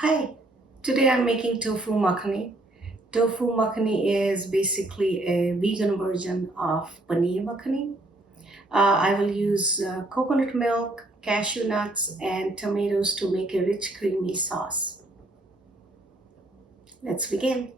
Hi, today I'm making tofu makhani. Tofu makhani is basically a vegan version of paneer makhani. I will use coconut milk, cashew nuts, and tomatoes to make a rich, creamy sauce. Let's begin.